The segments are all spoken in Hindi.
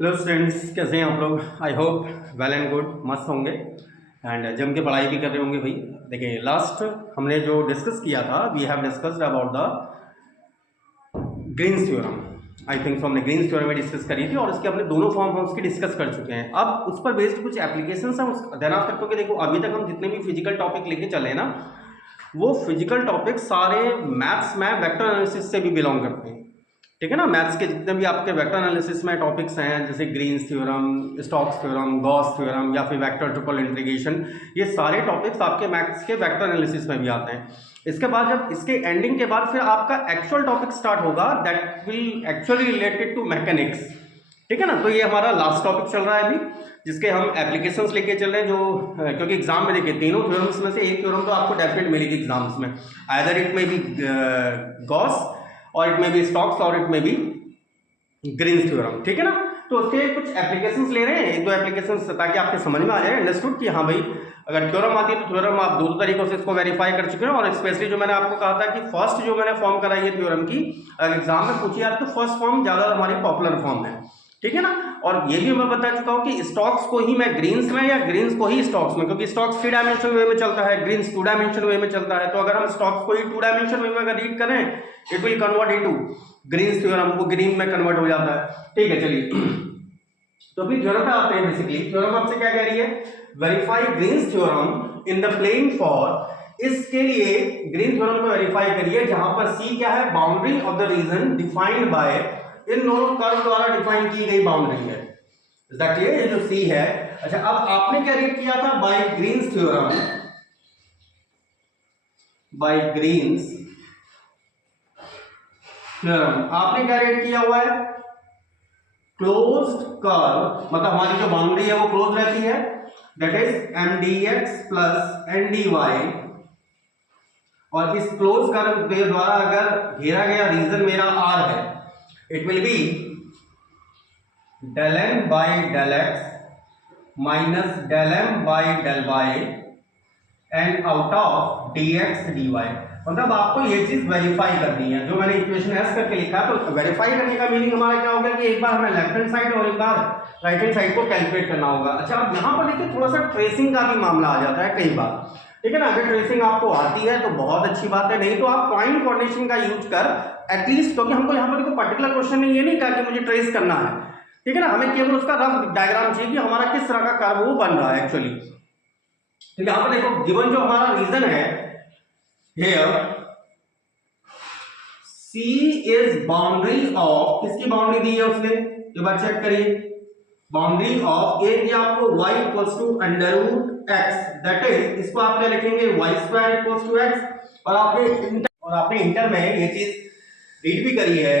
हेलो स्टूडेंट्स, कैसे हैं आप लोग? I hope well and good, मस्त होंगे एंड जम के पढ़ाई भी कर रहे होंगे भाई। देखिए, लास्ट हमने जो डिस्कस किया था, we have discussed about the Green's theorem. I think so हमने ग्रीन्स थ्योरम में डिस्कस करी थी और उसके अपने दोनों फॉर्म हम उसकी डिस्कस कर चुके हैं। अब उस पर बेस्ड कुछ एप्लीकेशंस हम ध्यान रखते हो कि देखो, अभी तक हम जितने भी फिजिकल टॉपिक लेके चले ना, वो फिजिकल टॉपिक सारे मैथ्स में वेक्टर एनालिसिस से भी बिलोंग करते हैं। ठीक है ना? मैथ्स के जितने भी आपके वेक्टर एनालिसिस में टॉपिक्स हैं, जैसे Green's theorem, Stokes theorem, Gauss theorem या फिर वेक्टर ट्रिपल इंटीग्रेशन, ये सारे टॉपिक्स आपके मैथ्स के वेक्टर एनालिसिस में भी आते हैं। इसके बाद जब इसके एंडिंग के बाद फिर आपका एक्चुअल टॉपिक स्टार्ट होगा, that will actually related to mechanics. ठीक है ना? तो ये हमारा लास्ट टॉपिक चल रहा है अभी, जिसके हम एप्लीकेशंस लेके चल रहे हैं। जो क्योंकि एग्जाम में देखिए, तीनों थ्योरम्स में से एक थ्योरम तो आपको डेफिनेट मिलेगी एग्जाम्स में, आइदर इट में भी गॉस और इट में भी स्टोक्स और इट में भी ग्रीन्स थ्योरम। ठीक है ना? तो उसके कुछ एप्लीकेशंस ले रहे हैं, एक दो एप्लीकेशंस, ताकि आपके समझ में आ जाए, अंडरस्टूड कि हाँ भाई, अगर थ्योरम आती है तो थ्योरम आप दो तरीकों से इसको वेरीफाई कर चुके हैं। और स्पेशली जो मैंने आपको कहा था कि फर्स्ट जो मैंने फॉर्म कराई है थ्योरम की, अगर एग्जाम में पूछी आप तो फर्स्ट फॉर्म ज्यादा हमारी पॉपुलर फॉर्म है। ठीक है ना? और ये भी मैं बता चुका हूं कि स्टॉक्स को ही मैं ग्रीन्स में या ग्रीन्स को ही स्टॉक्स में, क्योंकि स्टॉक्स 3 डायमेंशन वे में चलता है, ग्रीन्स 2 डायमेंशन वे में चलता है। तो अगर हम स्टॉक्स को ही 2 डायमेंशन वे में अगर रीड करें, it will convert into Green's theorem, वो ग्रीन में कन्वर्ट हो जाता है। ठीक है, चलिए तो फिर थ्योरम पे आते हैं। बेसिकली थ्योरम आपसे क्या कह रही है? Verify Green's theorem in the playing for. इसके लिए ग्रीन थ्योरम को वेरीफाई करिए जहां पर सी क्या है? Boundary of the region defined by, इन दोनों कर्व द्वारा डिफाइन की गई बाउंड्री है। Is that clear? ये जो सी है। अच्छा, अब आपने क्या रीड किया था? By Green's theorem, by Green's theorem आपने क्या रीड किया हुआ है? क्लोज्ड कर्व, मतलब हमारी जो बाउंड्री है वो क्लोज रहती है, that is mdx plus ndy। और इस क्लोज कर्व के द्वारा अगर घेरा गया रीजन मेरा r है, it will B del m by del x minus del m by del y and out of dx dy। मतलब आपको ये चीज वेरीफाई करनी है, जो मैंने इक्वेशन एस करके लिखा। तो वेरीफाई करने का मीनिंग हमारा क्या होगा कि एक बार हमें लेफ्ट हैंड साइड और एक बार राइट हैंड साइड को कैलकुलेट करना होगा। अच्छा, अब यहाँ पर देखिए थोड़ा सा ट्रेसिंग का भी मामला आ जाता है कई बार। ठीक है ना? अगर ट्रेसिंग आपको आती है तो बहुत अच्छी बात है, नहीं तो आप पॉइंट कोऑर्डिनेशन का यूज कर एटलीस्ट, क्योंकि हमको यहाँ पर कोई पर्टिकुलर क्वेश्चन ने ये नहीं कहा कि मुझे ट्रेस करना है। ठीक है ना? हमें केवल उसका रफ डायग्राम चाहिए कि हमारा किस तरह का कर्व वो बन रहा है एक्चुअली। तो यहाँ पर देखो, गिवन जो हमारा रीजन है here, C is boundary of, किसकी बाउंड्री दी है उसने? एक बार चेक करिए, बाउंड्री ऑफ ए दिया आपको y equals to under root X, that is, इसको आप क्या लिखेंगे? y square equals to X. और आपने इंटर में ये चीज रीड भी करी है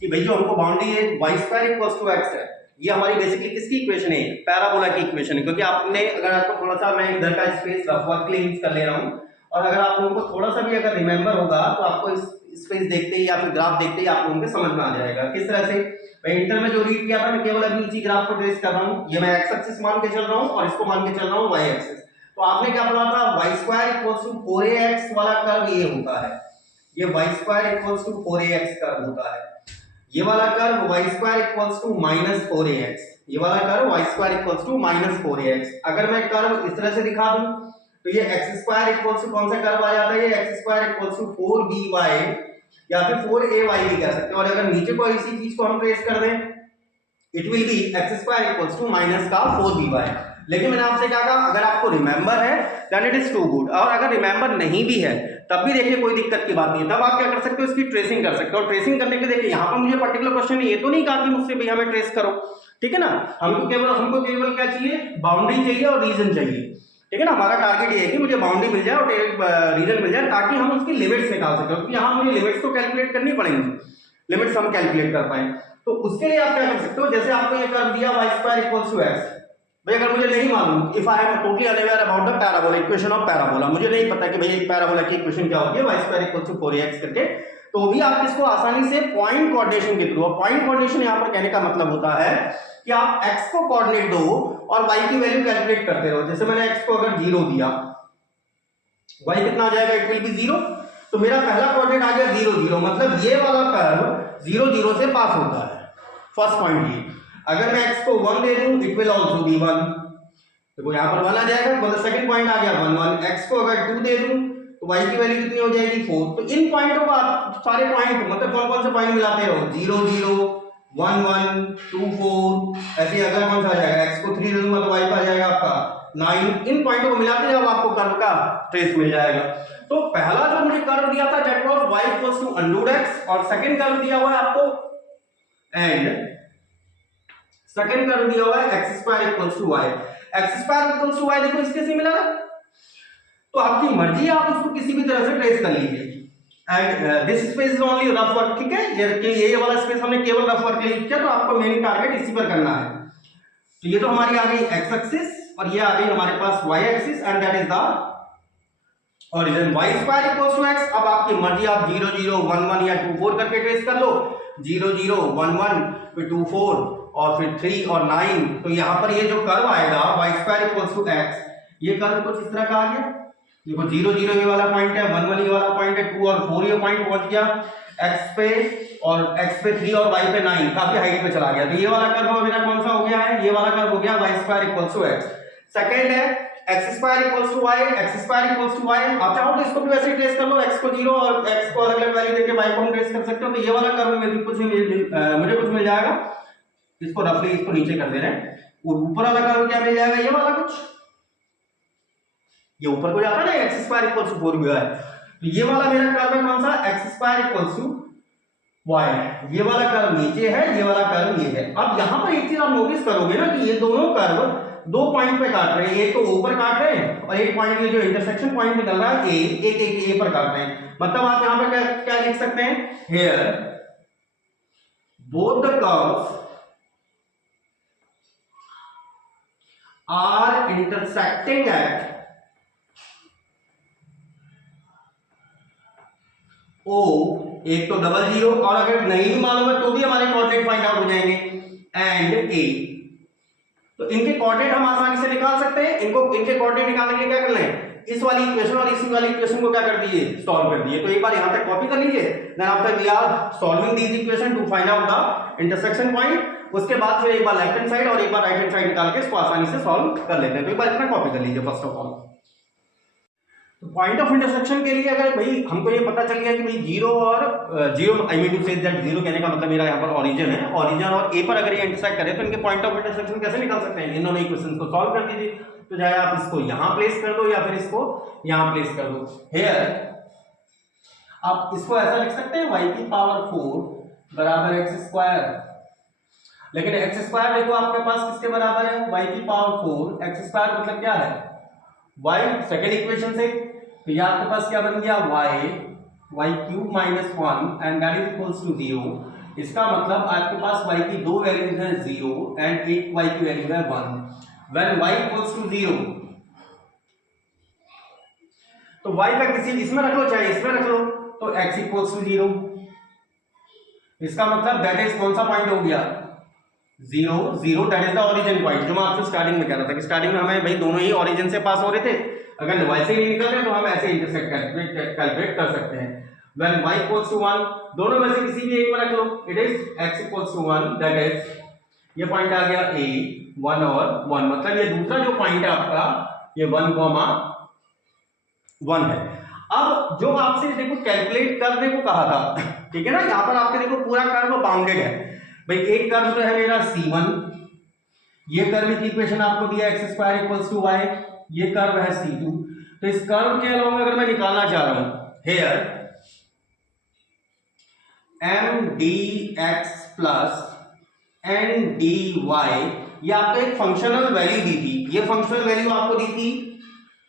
कि भाई जो हमको बाउंड्री है y square equals to X है, ये हमारी बेसिकली किसकी इक्वेशन है? पैराबोला की इक्वेशन है। क्योंकि आपने, अगर आपको थोड़ा सा, मैं इधर का स्पेस रफ वर्क के लिए यूज कर ले रहा हूं, और अगर आप लोगों को थोड़ा सा भी अगर रिमेंबर होगा तो आपको इस स्पेस देखते ही या फिर ग्राफ देखते ही आप लोगों को समझ में आ जाएगा किस तरह से। मैं इंटर में जो रीड किया था, मैं केवल अभी इसी ग्राफ को ट्रेस कर रहा हूं। ये मैं एक्स एक्सिस मान के चल रहा हूं और इसको मान के चल रहा हूं वाई एक्सिस। तो आपने क्या पढ़ा था? y square equals to 4ax वाला कर्व ये होता है, ये y square equals to 4ax curve होता है। ये वाला curve y square equals to minus 4ax, ये वाला curve y square equals to minus 4ax। अगर मैं कर्व इस तरह से दिखा दूं तो ये x स्क्वायर इक्वल्स टू कौन सा कर्व आ जाता है? ये x square equals to 4by या फिर 4ay भी कह सकते हैं। और अगर नीचे को इसी चीज को हम ट्रेस कर दें, it will be x square equals to minus का 4by। लेकिन मैंने आपसे क्या कहा? अगर आपको रिमेंबर है then it is too good, और अगर रिमेंबर नहीं भी है तब भी देखिए कोई दिक्कत की बात नहीं है। तब आप क्या कर सकते हो? इसकी ट्रेसिंग कर सकते हो। और ट्रेसिंग करने के लिए देखिए, यहाँ पर मुझे पर्टिकुलर क्वेश्चन ये तो नहीं कहा कि मुझसे भैया हमें ट्रेस करो। ठीक है ना? हमको केवल क्या चाहिए? बाउंड्री चाहिए और रीजन चाहिए। ठीक है ना? हमारा टारगेट ये है कि मुझे बाउंड्री मिल जाए और रीजन मिल जाए, ताकि हम उसकी लिमिट्स निकाल सकें। क्योंकि यहाँ मुझे लिमिट्स तो कैलकुलेट करनी पड़ेंगी, लिमिट्स हम कैलकुलेट कर पाए। तो उसके लिए आप क्या कर सकते हो? जैसे आपको ये कर्व दिया y square equals to x, भाई अगर मुझे नहीं मालूम, if I am totally unaware about the parabola, equation of parabola, मुझे नहीं पता कि भाई एक पैराबोला की इक्वेशन क्या होती है y square equals to 4ax करके, तो भी आप इसको आसानी से पॉइंट कोऑर्डिनेशन के थ्रू, पॉइंट कोऑर्डिनेशन यहां पर कहने का मतलब होता है कि आप x को कोऑर्डिनेट दो और y की वैल्यू कैलकुलेट करते रहो। जैसे मैंने x को अगर 0 दिया, y कितना आ जाएगा? It will B 0। तो मेरा पहला कोऑर्डिनेट आ गया 0 0, मतलब ये वाला कर्व 0 0 से पास होता है, फर्स्ट पॉइंट ये। अगर मैं x को 1 दे दूं इट विल आल्सो बी 1, देखो यहाँ पर 1 आ जाएगा, मतलब सेकंड पॉइंट आ गया 1 1। x को अगर 2 दे दूं तो y की वैल्यू कितनी हो जाएगी 4। तो इन पॉइंटों को आप सारे पॉइंट मतलब कौन कौन से पॉइंट मिलाते रहो, 0 0 1 1 2 4, ऐसे अगर कौन सा आ जाएगा, x को 3 दे दूंगा तो y का आ जाएगा आपका 9। इन पॉइंटों को मिलाते जाओ आपको कर्व का ट्रेस मिल जाएगा। तो पहला जो मुझे कर्व दिया था that was y equals to √x, और सेकंड कर्व दिया हुआ है आपको एंड सेकंड कर्व दिया हुआ है x² equals to y। x² equals to y देखो इसके सिमिलर है, तो आपकी मर्जी है आप उसको किसी भी तरह से ट्रेस कर लीजिए। And this space is only rough work, ठीक है, ये वाला स्पेस हमने केवल रफ वर्क लिया किया, तो आपको मेन टारगेट इसी पर करना है। तो ये तो हमारी आ गई x एक्सिस और ये आ गई हमारे पास y axis and that is the origin. y² equals to x, अब आपकी मर्जी आप 0 0 1 1 या 2 4 करके ट्रेस कर लो, 0 0 1 1 फिर 2 4 और फिर 3 और 9। तो यहाँ पर ये जो कर्व आएगा y² इक्वल्स टू x, ये कर्व कुछ इस तरह का आ गया। देखो 0 0 ये वाला पॉइंट है, 1 1 ये वाला पॉइंट है, 2 और 4 ये पॉइंट पहुंच गया x पे, और x पे 3 और y पे 9, काफी हाइट पे चला गया। तो ये वाला कर्व मेरा कौन सा हो गया है, ये वाला कर्व हो गया y² equals to x। Second है x² equals to y, x² equals to y। आप चाहो तो इसको भी वैसे ही ट्रेस कर लो, x को 0 और x को अलग-अलग वैल्यू देके y को हम ट्रेस कर सकते हो। तो ये वाला कर्व मुझे कुछ मिल जाएगा, इसको रफली इसको नीचे कर दे रहे हैं, और ऊपर वाला कर्व क्या मिल जाएगा, ये वाला कुछ, ये ऊपर को जाता है ना x² इक्वल्स टू 4 भी है, तो ये वाला मेरा कर्व है कौन सा, x² इक्वल्स टू y। ये वाला कर्व नीचे है, ये वाला कर्व ये है। अब यहां पर एक चीज आप नोटिस करोगे ना कि ये दोनों कर्व दो पॉइंट पे काट रहे हैं, एक तो ऊपर काट रहे हैं और एक पॉइंट ये जो इंटरसेक्शन पॉइंट निकल रहा है एक ए पर काट रहे हैं। मतलब आप यहां पर क्या लिख सकते हैं, here both the curves are intersecting at O, एक तो डबल जीरो, और अगर नहीं भी मालूम है तो भी हमारे कोऑर्डिनेट फाइंड आउट हो जाएंगे, एंड A। तो इनके कोऑर्डिनेट हम आसानी से निकाल सकते हैं। इनके कोऑर्डिनेट निकालने के लिए क्या करना है, इस वाली इक्वेशन और इस वाली इक्वेशन को क्या कर दीजिए, सॉल्व कर दीजिए। तो एक बार यहां तक कॉपी कर लीजिए, then after we are solving this equation to find out the intersection point, उसके बाद फिर एक बार लेफ्ट हैंड साइड और एक बार राइट हैंड साइड निकाल के इसको आसानी से सॉल्व कर लेते हैं। तो एक बार इतना कॉपी कर लीजिए फर्स्ट ऑफ ऑल। तो पॉइंट ऑफ इंटरसेक्शन के लिए अगर भाई हमको ये पता चल गया कि भाई जीरो और zero, I mean to say that zero कहने का मतलब मेरा यहाँ पर ओरिजिन है, ओरिजिन और ए पर अगर ये इंटरसेक्ट करे तो इनके पॉइंट ऑफ इंटरसेक्शन कैसे निकाल सकते हैं, इन दोनों इक्वेशंस को सॉल्व कर दीजिए। तो चाहे आप इसको यहाँ प्लेस कर दो या फिर इसको यहाँ प्लेस कर दो। हियर आप इसको ऐसा लिख सकते हैं y की पावर 4 बराबर x², लेकिन x² देखो आपके पास किसके बराबर है, y की पावर 4 x² मतलब क्या है, y सेकेंड इक्वेशन से, तो ये आपके पास क्या बन गया y³ minus 1 and that is equals to 0। इसका मतलब आपके पास y की दो वैल्यूज है 0 एंड एक y की वैल्यू है 1। व्हेन y इक्वल्स टू 0 तो y का किसी इसमें रख लो चाहे इसमें रख लो, तो x इक्वल्स टू 0। इसका मतलब दैट इज कौन सा पॉइंट हो गया, 0 0, that is the origin point, जो मैं आपसे स्टार्टिंग में कह रहा था कि स्टार्टिंग में हमें भाई दोनों ही ओरिजिन से पास हो रहे थे, अगर वैसे ही निकल रहे तो हम ऐसे इंटरसेक्ट कैलकुलेट कर सकते हैं। व्हेन y इक्वल्स टू 1 दोनों में से किसी भी एक में रख लो, it is x equals to 1, that is ये पॉइंट आ गया a 1 और 1, मतलब ये दूसरा जो पॉइंट है आपका ये 1,1 है। अब जो आपसे देखो कैलकुलेट करने को कहा था, ठीक है ना, यहाँ पर आपके देखो पूरा कर्व बाउंडेड है भाई। एक कर्व जो है मेरा C1, ये कर्व की इक्वेशन आपको दिया x² इक्वल्स टू y, ये कर्व है C2। तो इस कर्व के अलावा अगर मैं निकालना चाह रहा हूं हेयर mdx प्लस ndy, ये आपको एक फंक्शनल वैल्यू दी थी, ये फंक्शनल वैल्यू आपको दी थी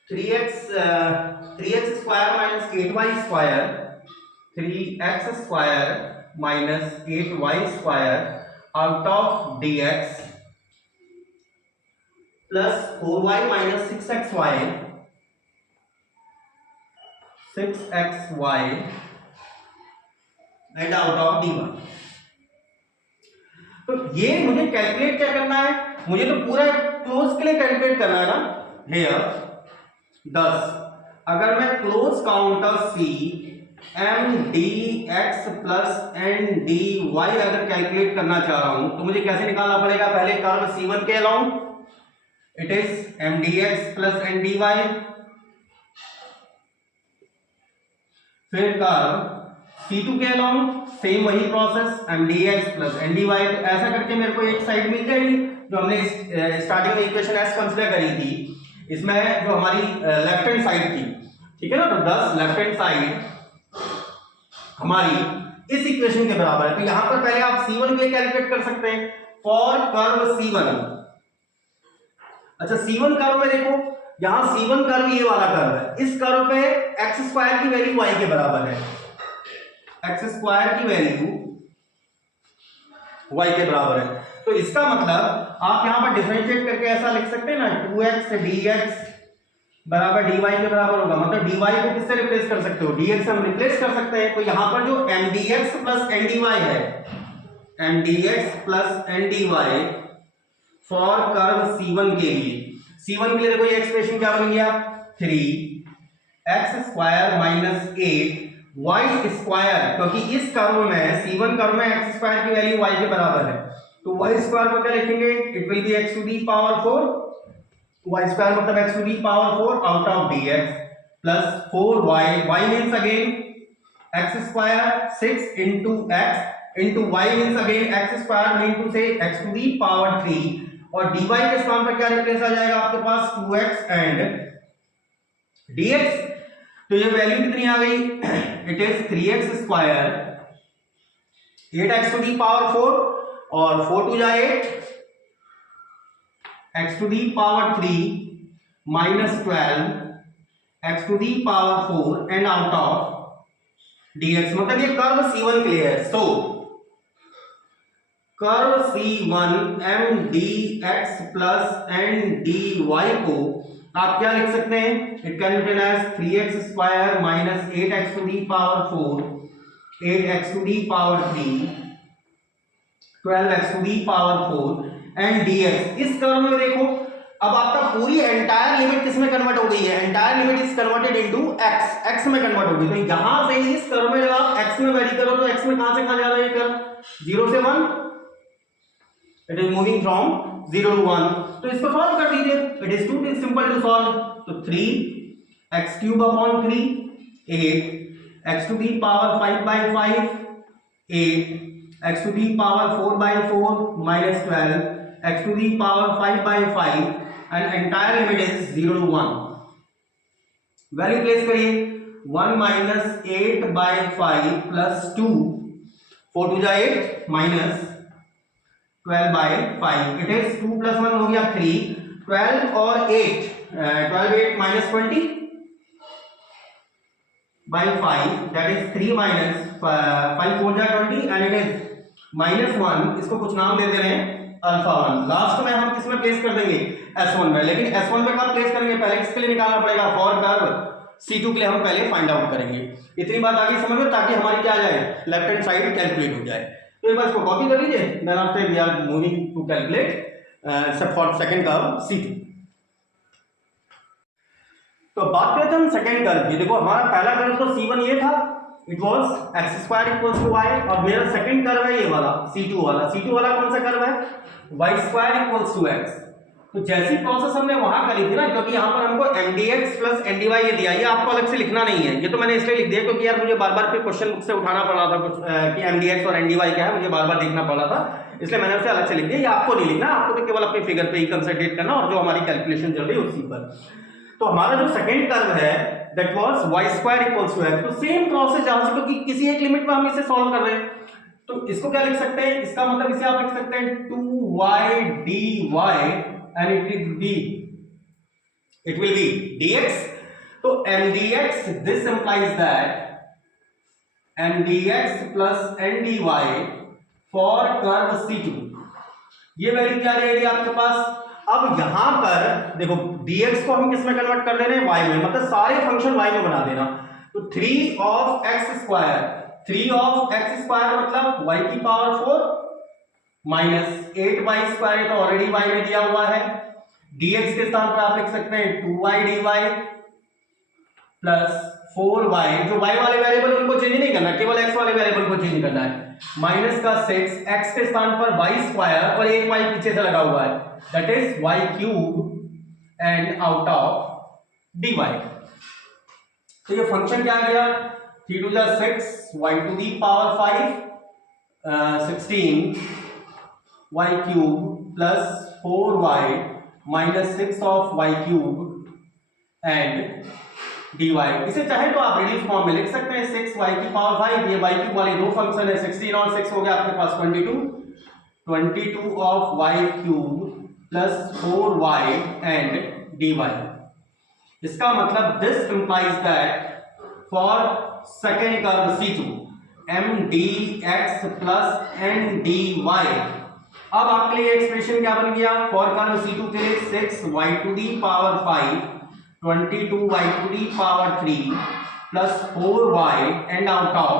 3x² minus 8y², 3x² minus 8y² out of dx plus 4y minus 6xy and out of dy। तो ये मुझे कैलकुलेट क्या करना है, मुझे तो पूरा क्लोज के लिए कैलकुलेट करना है ना। हियर 10, अगर मैं close counter C M D X plus N D Y अगर कैलकुलेट करना चाह रहा हूं तो मुझे कैसे निकालना पड़ेगा? पहले कर्व C1 के along it is M D X plus N D Y, फिर कर्व C2 के अलाउंग सेम वही process M D X plus N D Y. तो ऐसा करके मेरे को एक साइड मिल जाएगी जो हमने स्टार्टिंग में इक्वेशन एस कंसीडर करी थी, इसमें जो हमारी लेफ्ट हैंड साइड थी, ठीक है ना। तो 10 लेफ्ट हैंड साइड हमारी इस इक्वेशन के बराबर है। तो यहां पर पहले आप C1 के लिए कैलकुलेट कर सकते हैं फॉर कर्व C1। अच्छा, C1 कर्व में देखो, यहां C1 कर्व ये वाला कर्व है, इस कर्व पे एक्स स्क्वायर की वैल्यू y के बराबर है, एक्स स्क्वायर की वैल्यू y के बराबर है। तो इसका मतलब आप यहां पर डिफरेंशिएट करके ऐसा लिख सकते हैं ना, 2x dx बराबर dy के बराबर होगा। मतलब dy को किससे रिप्लेस कर सकते हो? dx से हम रिप्लेस कर सकते हैं। तो यहां पर जो mdx प्लस ndy है, mdx plus ndy for curve C1 के लिए, C1 के लिए देखो ये एक्सप्रेशन क्या बन गया, 3x square minus 8y square, क्योंकि इस कर्व में C1 कर्व में x स्क्वायर की वैल्यू y के बराबर है, तो y स्क्वायर को क्या लिखेंगे? It will be x to the power 4, y square मतलब x to the power 4 out of dx plus 4y, y means again x square 6 into x into y means again x square mean to say x to the power 3, और dy के स्थान पर क्या रिप्लेस आ जाएगा आपके पास? 2x and dx। तो ये वैल्यू कितनी आ गई? It is 3x square 8x to the power 4 और 4 टू जा 8, x to the power 3 minus 12 x to the power 4 and out of dx। मतलब ये कर्व C1 के लिए है। So curve C1 M D X plus N D Y को आप क्या लिख सकते हैं? It can be written as 3x square minus 8x to the power 4, 8x to the power 3, 12x to the power 4 and dx। इस कर्व में देखो, अब आपका पूरी एंटायर लिमिट किसमें कन्वर्ट हो गई है? Entire limit is converted into x, x में कन्वर्ट हो गई। तो यहां से इस कर्व में जब आप x में वेरी करो तो x में कहां से कहां जा रहा है ये कर्व? 0 से 1, it is moving from 0 to 1। तो इसको सॉल्व कर दीजिए, it is too simple to solve. तो 3x cube upon 3, 8x to the power 5 by 5, 8x to the power 4 by 4 minus 12x to the power 5 by 5 and entire limit is 0 to 1। Value place करिए, 1 minus 8 by 5 plus 2, 4 टू जा 8 minus 12 by 5, it is 2 plus 1 हो गया 3, 12 और 8, 12 8 minus 20 by 5, that is 3 minus 5 4 जा 20 and it is -1। इसको कुछ नाम दे दे रहे हैं अल्फा 1। लास्ट में हम किसमें प्लेस कर देंगे? S1 में। लेकिन S1 में कब प्लेस करेंगे? पहले किसके लिए निकालना पड़ेगा? फॉर कर्व C2 के लिए हम पहले फाइंड आउट करेंगे। इतनी बात आगे समझ में, ताकि हमारी क्या आ जाए, लेफ्ट हैंड साइड कैलकुलेट हो जाए। तो एक बार इसको कॉपी कर लीजिए, then after we are moving to calculate for second curve C2। तो बात करते हैं हम सेकंड कर्व की। देखो हमारा पहला कर्व तो C1 ये था, it was x square equals to y, और मेरा सेकंड कर्व है ये वाला C2 वाला। C2 वाला कौन सा कर्व है? y square equals to x। तो जैसी प्रोसेस हमने वहां करी थी ना, क्योंकि यहां पर हमको mdx प्लस ndy ये दिया, ये आपको अलग से लिखना नहीं है, ये तो मैंने इसलिए लिख दिया क्योंकि यार मुझे बार बार फिर क्वेश्चन बुक से उठाना पड़ रहा था कुछ कि mdx और ndy क्या है, मुझे बार बार देखना पड़ रहा था, इसलिए मैंने उसे अलग से लिख दिया। ये आपको नहीं लिखना, आपको तो केवल अपने फिगर पे ही कंसंट्रेट करना और जो हमारी कैलकुलेशन चल रही है उसी पर। तो हमारा जो सेकंड कर्व है that was y square equals to x। तो सेम प्रोसेस जहां से, क्योंकि किसी एक लिमिट में हम इसे सॉल्व कर रहे हैं, तो इसको क्या लिख सकते हैं? इसका मतलब इसे आप लिख सकते हैं 2y dy and it will be dx। तो mdx, this implies that mdx plus ndy for curve C2, ये वैल्यू क्या आ जाएगी आपके पास? अब यहां पर देखो dx को हम किसमें कन्वर्ट कर दे रहे हैं? y में, मतलब सारे फंक्शन y में बना देना। तो 3 of x square, 3 of x square मतलब y की पावर 4 माइनस 8y स्क्वायर, तो ऑलरेडी y में दिया हुआ है। dx के स्थान पर आप लिख सकते हैं 2y dy प्लस 4y, जो y वाले वेरिएबल उनको चेंज नहीं करना, केवल x वाले वेरिएबल को चेंज करना है, माइनस का 6 x के स्थान पर y स्क्वायर और एक y पीछे से लगा हुआ है, that is y cube and out of dy। तो ये फंक्शन क्या आ गया, 3 to the 6 y to the power 5 16 y cube plus 4y minus 6 of y cube and dy। इसे चाहे तो आप रिड्यूस फॉर्म में लिख सकते हैं, 6y की पावर 5, ये y क्यूब वाले दो फंक्शन है, 16 और 6 हो गया आपके पास 22 of y cube plus 4y and dy। इसका मतलब this implies that for second curve C2 mdx plus ndy। अब आपके लिए एक्सप्रेशन क्या बन गया, फॉर कर्व C2 के लिए 6y to the power 5 22y to the power 3 plus 4y and out of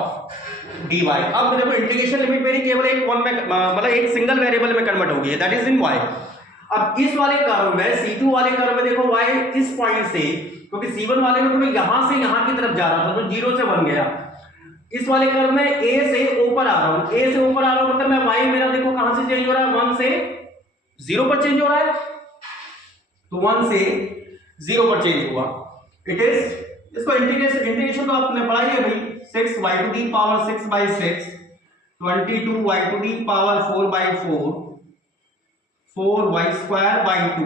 dy। अब देखो इंटीग्रेशन लिमिट मेरी केवल एक वन में मतलब एक सिंगल वेरिएबल में कन्वर्ट हो गई है, दैट इज इन y। अब इस वाले कर्व में C2 वाले कर्व में देखो y इस पॉइंट से, क्योंकि C1 वाले में तो मैं यहां से यहां की तरफ जा रहा था तो 0 से बन गया, इस वाले कर्व में a से ऊपर आ रहा हूं, a से ऊपर आ रहा हूं मतलब मैं y मेरा देखो कहां से चेंज हो रहा है, 1 से 0 पर चेंज हो रहा है, तो 1 से 0 पर चेंज हुआ। इट इज, इसको इंटीग्रेशन तो आपने पढ़ाई है भाई, 6y to the power 6 by 6 22y to the power 4 by 4 4y square by 2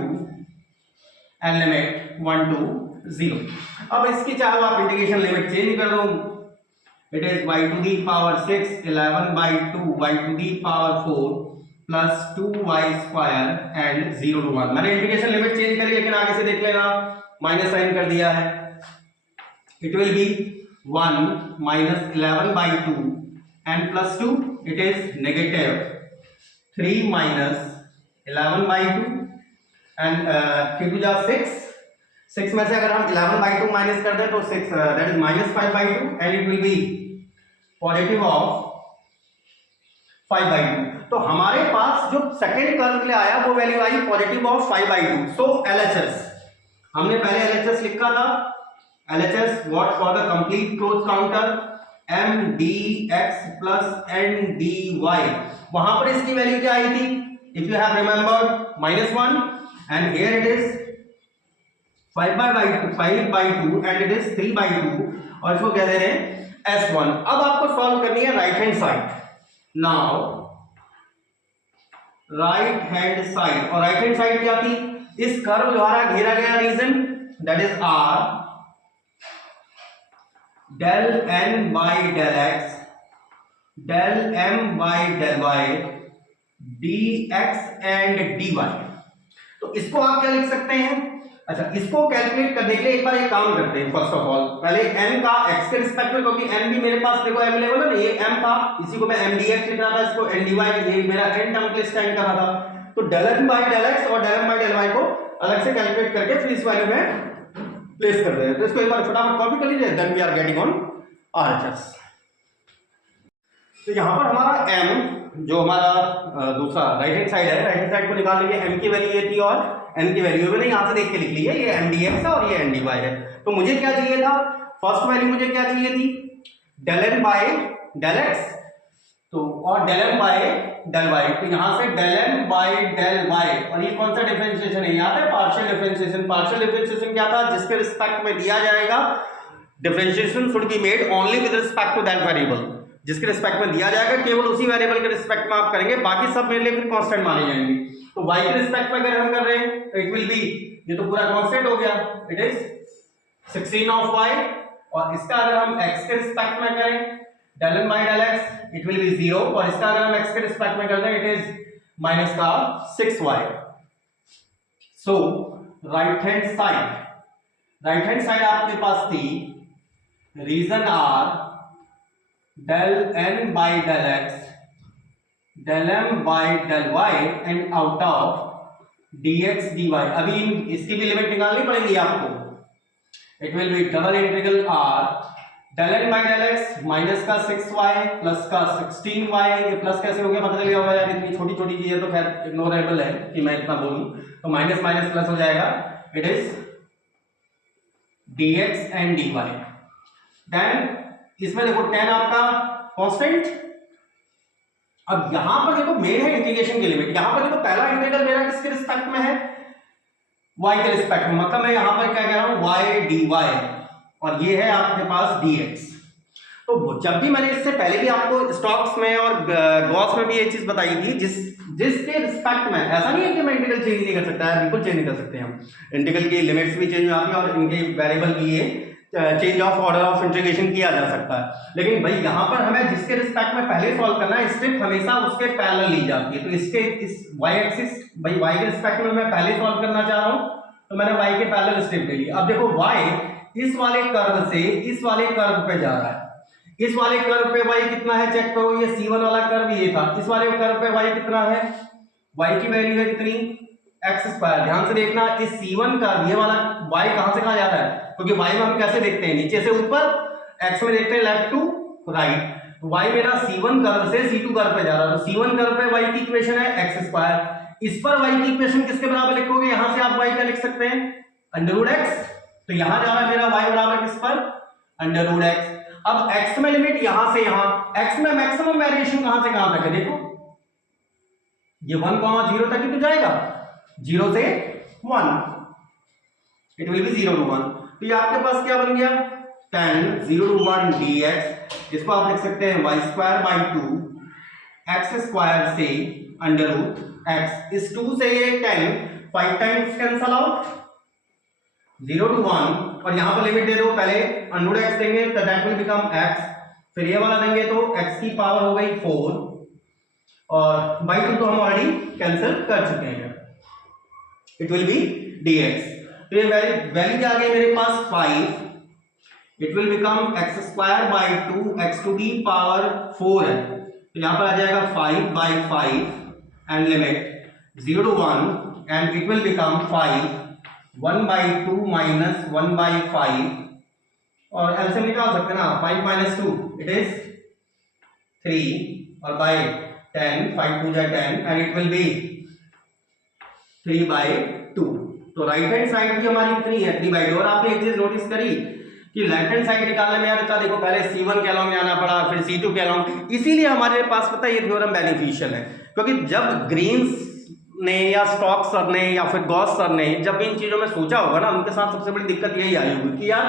and limit 1 to 0। अब इसकी चाहे आप इंटीग्रेशन लिमिट चेंज कर दो, it is y to the power 6 11 by 2 y to the power 4 plus 2y square and 0 to 1। मैंने इंटीग्रेशन लिमिट चेंज करी, लेकिन आगे से देख लेना माइनस साइन कर दिया है, it will B 1 minus 11 by 2 and plus 2, it is negative 3 minus 11 by 2 and 3 to the 6 में से अगर हम 11 by 2 माइनस कर दें तो 6 that is minus 5 by 2 and it will be positive of 5 by 2। तो हमारे पास जो सेकेंड कर्व के लिए आया वो value I positive of 5 by 2। So LHS हमने पहले LHS लिखा था, LHS what for the complete close counter mdx plus ndy, वहां पर इसकी वैल्यू क्या आई थी, if you have remembered -1 and here it is 5 by 2 and it is 3 by 2 और इसको कह दे रहे हैं S1। अब आपको सॉल्व करनी है right hand side. Now right hand side, और राइट हैंड साइड क्या थी, इस कर्व द्वारा घेरा गया region that is R del n by del x del m by del y dx and dy। तो इसको आप क्या लिख सकते हैं, अच्छा इसको कैलकुलेट करने के लिए एक बार एक काम करते हैं, फर्स्ट ऑफ ऑल पहले n का x के रिस्पेक्ट में, क्योंकि n भी मेरे पास देखो m लेवल है ना, ये m था, इसी को मैं mdx लिख रहा था, इसको ndy, ये मेरा n टर्म के स्टैंड कर रहा था, तो del n by del x और del m by del y को अलग से कैलकुलेट करके फिर इस वैल्यू में प्लेस कर रहे हैं। तो इसको एक बार फटाफट कॉपी कर लीजिए, then we are getting on RHS। तो यहां पर हमारा m जो हमारा दूसरा राइट हैंड साइड है, राइट हैंड साइड को निकाल लीजिए, m की वैल्यू ये थी और n की वैल्यू मैंने यहां से देख के लिख ली है, ये mdx है और ये ndy है। तो मुझे क्या चाहिए था, फर्स्ट वैल्यू मुझे क्या चाहिए थी, del n by del x, तो और del m by del y, तो यहां से del m by del y, और ये कौन सा डिफरेंशिएशन है, याद है पार्शियल डिफरेंशिएशन। पार्शियल डिफरेंशिएशन क्या था, जिसके रिस्पेक्ट में दिया जाएगा differentiation should be made only with respect to that variable, जिसके रिस्पेक्ट में दिया जाएगा केवल उसी वेरिएबल के रिस्पेक्ट में आप करेंगे, बाकी सब मेरे लिए फिर कांस्टेंट माने जाएंगे। तो y के रिस्पेक्ट में अगर हम कर रहे हैं तो इट विल बी, ये तो पूरा कांस्टेंट हो गया, इट इज 16 ऑफ y, और इसका अगर हम x के रिस्पेक्ट में करें del n by del x it will B 0, और इसका अगर हम x के रिस्पेक्ट में करते हैं इट इज माइनस का 6y। सो राइट हैंड साइड आपके पास थी reason r del n by del x del m by del y and out of dx dy। अभी इसकी भी लिमिट निकालनी पड़ेगी आपको, it will B double integral r del n by del x minus का 6y प्लस का 16y। ये प्लस कैसे हो गया पता चल गया होगा यार, इतनी छोटी छोटी चीजें तो खैर इग्नोरेबल है कि मैं इतना बोलूं, तो माइनस माइनस प्लस हो जाएगा, it is dx and dy। देन इसमें देखो 10 आपका कांस्टेंट। अब यहां पर देखो मेन है इंटीग्रेशन की लिमिट, यहां पर देखो पहला इंटीग्रल मेरा किसके रिस्पेक्ट में है, y के रिस्पेक्ट में, मतलब मैं यहां पर क्या कह रहा हूं y dy, और ये है आपके पास dx। तो जब भी मैंने इससे पहले भी आपको स्टॉक्स में और गॉस में भी ये चीज बताई थी, जिसके रिस्पेक्ट में, ऐसा नहीं है कि मैं इंटीग्रल चेंज नहीं कर सकता है, बिल्कुल चेंज नहीं कर सकते हम, इंटीग्रल की लिमिट्स भी चेंज हो जाती है और इनके वेरिएबल भी ये change of order of integration किया जा सकता है। लेकिन भाई यहाँ पर हमें जिसके रिस्पेक्ट में पहले सॉल्व करना है, स्टेप हमेशा उसके पैरेलल ली जाती है। तो इसके इस y एक्सिस, भाई y के रिस्पेक्ट में मैं पहले सॉल्व करना चाह रहा हूँ, तो मैंने y के पैरेलल स्टेप ले लिया। अब देखो y इस वाले कर्व से इस वाले कर्व पे जा रहा है, इस वाले कर्व पे y कितना है चेक करो, ये c1 वाला कर्व ये था, इस वाले कर्व पे y कितना है, y की वैल्यू है कितनी, एक्स स्क्वायर। ध्यान से देखना, इस c1 का ये वाला y कहां से कहां जा रहा है, क्योंकि y में हम कैसे देखते हैं, नीचे से ऊपर, x में देखते हैं लेफ्ट टू राइट। y मेरा c1 कर्व से c2 कर्व पे जा रहा है, तो c1 कर्व पे y की इक्वेशन है एक्स स्क्वायर। इस पर y की इक्वेशन किसके बराबर लिखोगे, यहां से आप y क्या लिख सकते हैं, अंडर रूट एक्स। तो यहां जा रहा है मेरा y बराबर किस पर, अंडर रूट एक्स। अब x में लिमिट यहां से यहां, x में मैक्सिमम वेरिएशन कहां से कहां तक है, देखो ये 1, 0 तक ही तो जाएगा, 0 से 1, इट विल बी 0 to 1। तो ये आपके पास क्या बन गया, tan 0 to 1 dx, इसको आप लिख सकते हैं y square by 2 x square से अंडर रूट एक्स। इस 2 से ये 10 5 टाइम्स कैंसल आउट, 0 to 1, और यहां पर लिमिट दे दो, पहले अंडर रूट एक्स देंगे तो दैट विल बिकम x, फिर ये वाला देंगे तो x की पावर हो गई 4, और बाई 2 तो हम ऑलरेडी कैंसिल कर चुके हैं, इट विल बी dx। तो ये वैल्यू क्या आ गई मेरे पास 5, it will become X square by 2 X to the power 4 है, तो यहां पर आ जाएगा 5 by 5 and limit 0 to 1 and it will become 5 1 by 2 minus 1 by 5, और एलसीएम निकाल सकते हैं ना, 5 माइनस 2 इट इज 3, और बाई 10 5 2 जा 10 and it will B 3 by 2। तो राइट हैंड साइड भी हमारी कितनी है, 3 बाई 2। और आपने एक चीज नोटिस करी कि लेफ्ट हैंड साइड निकालने में यार इतना देखो, पहले c1 के अलॉन्ग जाना पड़ा, फिर c2 के अलॉन्ग, इसीलिए हमारे पास पता है ये थ्योरम बेनिफिशियल है, क्योंकि जब ग्रीन्स ने या स्टॉक्स सर ने या फिर गॉस सर ने जब इन चीजों में सोचा होगा ना, उनके साथ सबसे बड़ी दिक्कत यही आई होगी कि यार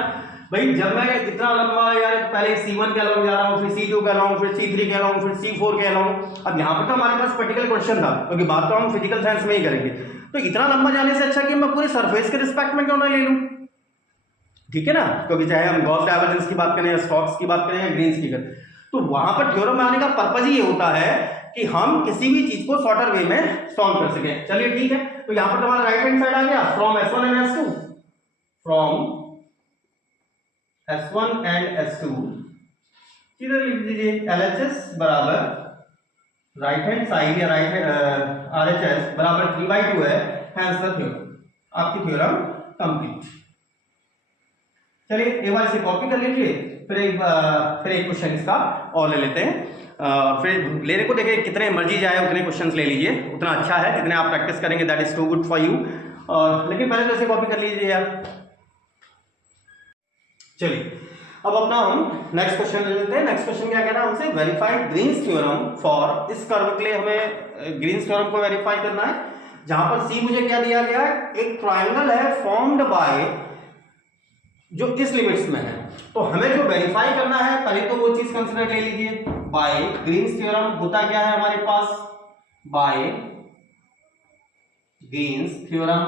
भाई जब मैं इतना लंबा यार पहले c1 के अलॉन्ग जा रहा हूँ, फिर c2 के अलॉन्ग, फिर c3 के अलॉन्ग, फिर c4 के अलॉन्ग, अब यहाँ पर तो हमारे पास प्रैक्टिकल क्वेश्चन था, क्योंकि बात तो हम फिजिकल साइंस में ही करेंगे, तो इतना लंबा जाने से अच्छा कि मैं पूरे सरफेस के रिस्पेक्ट में क्यों ना ले लूं, ठीक है ना, क्योंकि चाहे हम गॉस डाइवर्जेंस की बात करें या स्टॉक्स की बात करें या ग्रीन्स की करें, तो वहां पर थ्योरम में आने का पर्पज ही ये होता है कि हम किसी भी चीज को शॉर्टर वे में सॉल्व कर सकें। चलिए ठीक है, तो यहां पर तुम्हारा राइट हैंड साइड आ गया, from S1 and S2, from S1 and S2 सीधे लिख दीजिए LHS बराबर राइट हैंड साइड या राइट RHS बराबर 3/2 है, हैंस द थ्योरम, आपकी थ्योरम कंप्लीट। चलिए एक बार इसे कॉपी कर लीजिए, फिर एक क्वेश्चन इसका और ले लेते हैं, फिर लेने को देखिए कितने मर्जी जाए उतने क्वेश्चंस ले लीजिए, उतना अच्छा है, जितने आप प्रैक्टिस करेंगे that is too good for you, लेकिन पहले तो इसे कॉपी कर लीजिए यार। चलिए अब अपना हम नेक्स्ट क्वेश्चन ले लेते हैं। नेक्स्ट क्वेश्चन क्या कहना है हमसे, वेरीफाइड ग्रीन्स थ्योरम फॉर, इस कर्व के लिए हमें ग्रीन्स थ्योरम को वेरीफाई करना है, जहां पर सी मुझे क्या दिया गया है, एक ट्राइंगल है फॉर्म्ड बाय, जो इस लिमिट्स में है, तो हमें जो वेरीफाई करना है पहले तो वो चीज कंसीडर ले लीजिए, बाय ग्रीन्स थ्योरम होता क्या है हमारे पास, बाय ग्रीन्स थ्योरम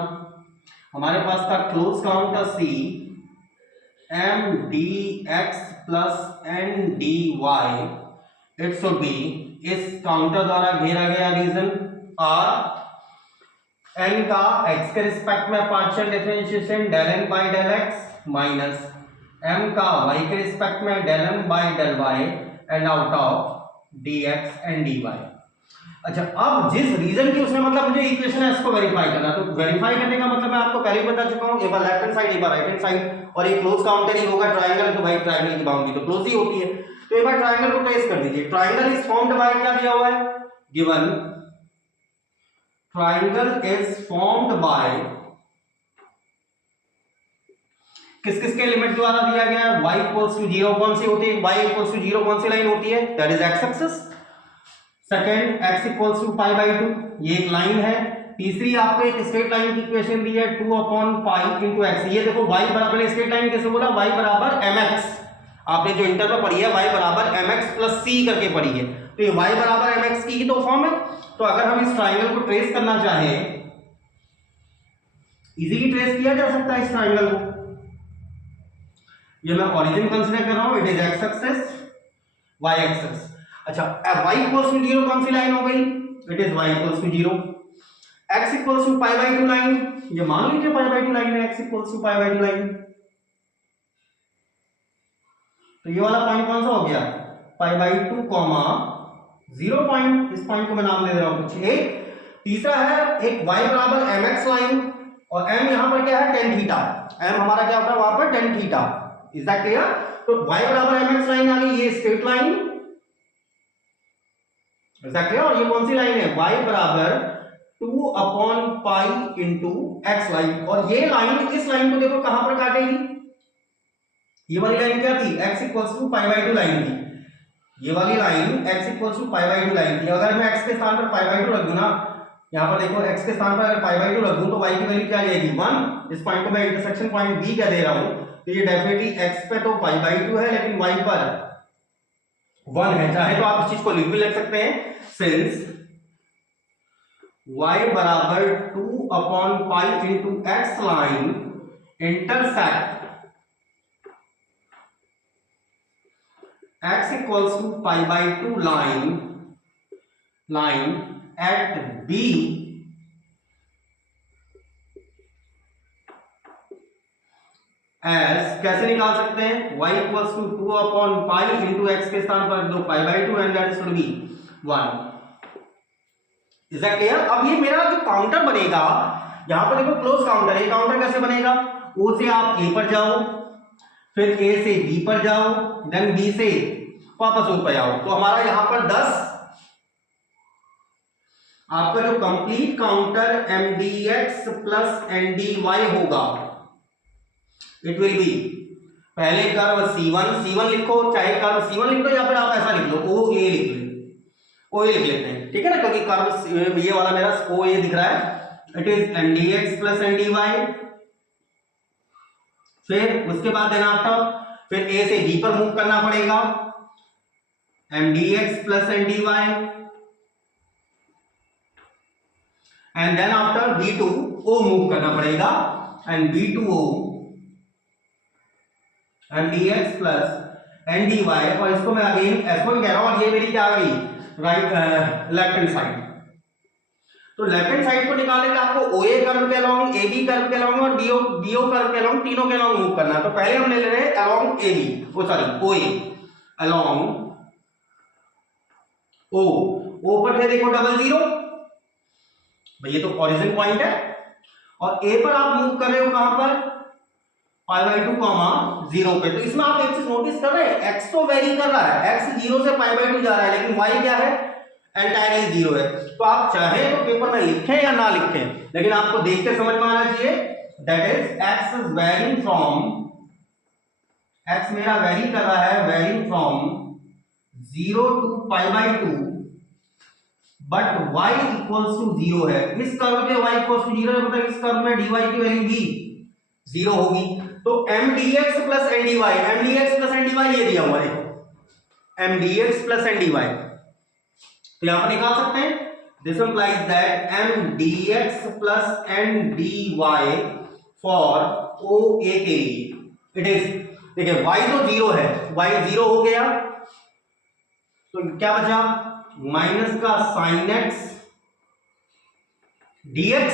हमारे पास था close counter C M D X plus N D Y, it should be, इस काउंटर द्वारा घेरा गया रीजन आर, एन का एक्स के रिस्पेक्ट में partial differentiation del N by del X minus m का y के रिस्पेक्ट में del m by del y and out of dx and dy। अच्छा, अब जिस रीजन की उसने मतलब मुझे इक्वेशन है इसको वेरीफाई करना, तो वेरीफाई करने का मतलब मैं आपको पहले ही बता चुका हूं, एक बार लेफ्ट हैंड साइड एक बार राइट हैंड साइड, और ये क्लोज काउंटर ही होगा, ट्रायंगल तो भाई ट्रायंगल की बाउंड्री तो क्लोज ही होती है, तो एक बार ट्रायंगल को ट्रेस कर दीजिए। ट्रायंगल इज फॉर्म्ड बाय, क्या दिया हुआ है, given triangle is formed by, किस किस के लिमिट द्वारा दिया गया है, y इक्वल्स टू 0 कौन सी होती है, y इक्वल्स टू 0 कौन सी लाइन होती है, that is x axis. Second x equals to pi by 2, ये एक लाइन है। तीसरी आपको एक स्ट्रेट लाइन की इक्वेशन दी है 2 अपॉन पाई इंटू एक्स। ये देखो y बराबर, स्ट्रेट लाइन कैसे बोला, y बराबर mx, आपने जो इंटर में पढ़ी है y बराबर mx प्लस c करके पढ़ी है, तो ये y बराबर mx की ही तो फॉर्म है। तो अगर हम इस ट्राइंगल को ट्रेस करना चाहें, इजीली ट्रेस किया जा सकता है इस ट्राइंगल को। ये मैं ओरिजिन कंसीडर कर रहा हूं, it is x axis y axis. अच्छा, y इक्वल्स टू 0 कौन सी लाइन हो गई, it is y equals to 0। x equals to pi by 2 line, ये मान लीजिए पाई बाई 2 लाइन है, x equals to pi by 2 line. तो ये वाला पॉइंट कौन सा हो गया, पाई बाई 2 कॉमा 0 पॉइंट, इस पॉइंट को मैं नाम दे रहा हूं कुछ एक। तीसरा है एक y बराबर mx लाइन, और m यहां पर क्या है, tan थीटा, m हमारा क्या होता है वहां पर tan theta. Is that clear? तो y बराबर mx लाइन आ गई, ये straight line. Is that clear? और ये कौन सी लाइन है, y बराबर 2 upon pi into x line. और ये लाइन, इस लाइन को देखो कहां पर काटेगी, ये वाली लाइन क्या थी, x equals to pi by 2 line थी। ये वाली line x equals to pi by 2 line थी। अगर मैं x के स्थान पर पाई बाई 2 रख दूं ना, यहां पर देखो x के स्थान पर अगर पाई बाई 2 रख दूं तो y की वैल्यू क्या आएगी, 1। इस पॉइंट को मैं इंटरसेक्शन पॉइंट b क्या दे रहा हूं, तो ये डेफिनेटली x पे तो पाई बाई 2 है, लेकिन y पर 1 है। चाहे तो आप इस चीज को लिख भी लिख सकते हैं, सिंस y बराबर 2 upon pi into x line intersect x equals to pi by 2 line at b S, कैसे निकाल सकते हैं, y equals to 2 upon pi into x के स्थान पर दो pi by 2 and that should be 1। Is that clear? अब ये मेरा जो काउंटर बनेगा, यहां पर देखो क्लोज काउंटर, ये काउंटर कैसे बनेगा, o से आप a पर जाओ, फिर a से b पर जाओ, देन b से वापस o पर आओ, तो हमारा यहां पर 10। आपका जो complete counter mdx plus ndy होगा, इट विल बी, पहले कर्व C1 लिखो, चाहे कर्व C1 लिख लो या फिर आप ऐसा लिख लो OA लिख लो, OA लिख लेते हैं, ठीक है ना, क्योंकि कर्व ये वाला मेरा OA दिख रहा है। It is mdx plus ndy, फिर उसके बाद देना आफ्टर, फिर A से B पर मूव करना पड़ेगा, mdx plus ndy, and then after B to O move करना पड़ेगा, and B to O mdx plus ndy, और इसको मैं अगेन s1 कह रहा हूं, और ये मेरी क्या आ गई, राइट लेफ्ट हैंड साइड। तो लेफ्ट हैंड साइड को निकालने के लिए आपको OA कर्व के अलोंग, AB कर्व के अलोंग और BO कर्व के अलोंग, तीनों के अलोंग मूव करना है। तो पहले हम ले रहे हैं अलोंग AB, ओ सॉरी OA, अलोंग O पर थे देखो 00, भाई ये तो ओरिजिन पॉइंट है, और A पर आप मूव कर रहे हो कहां पर, पाई बाई 2 कॉमा 0 पे। तो इसमें आप एक चीज नोटिस कर रहे हैं, x तो वेरी कर रहा है, x 0 से पाई बाई 2 जा रहा है, लेकिन y क्या है, एंटायरली 0 है। तो आप चाहे तो पेपर में लिखें या ना लिखें, लेकिन आपको देख के समझ में आना चाहिए, that is x is varying from, x मेरा वेरी कर रहा है, varying from 0 to pi by 2, but y equals to 0 है। इस कर्व पे y इक्वल्स टू 0 है, मतलब इस कर्व में dy की वैल्यू भी 0 होगी। तो mdx plus ndy, mdx plus ndy ये दिया हुआ है, mdx प्लस ndy, तो यहां पर निकाल सकते हैं, this implies that mdx plus ndy for OA के लिए इट इज, देखिए y तो 0 है, y 0 हो गया, तो क्या बचा, माइनस का sin x dx,